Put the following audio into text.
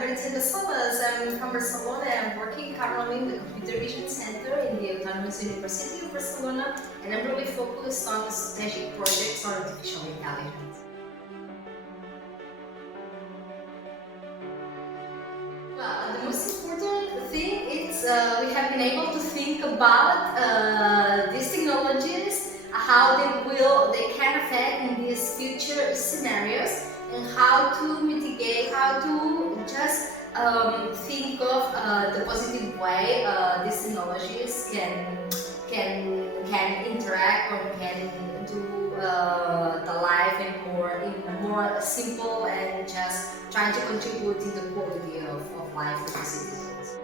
I'm Maricela Solas. I'm from Barcelona. I'm working currently in the Computer Vision Center in the Autonomous University of Barcelona, and I'm really focused on strategic projects on artificial intelligence. Well, the most important thing is we have been able to think about these technologies, how they can affect in these future scenarios, and how to mitigate, how to just think of the positive way these technologies can interact or can do the life in a more simple and just trying to contribute in the quality of life of the citizens.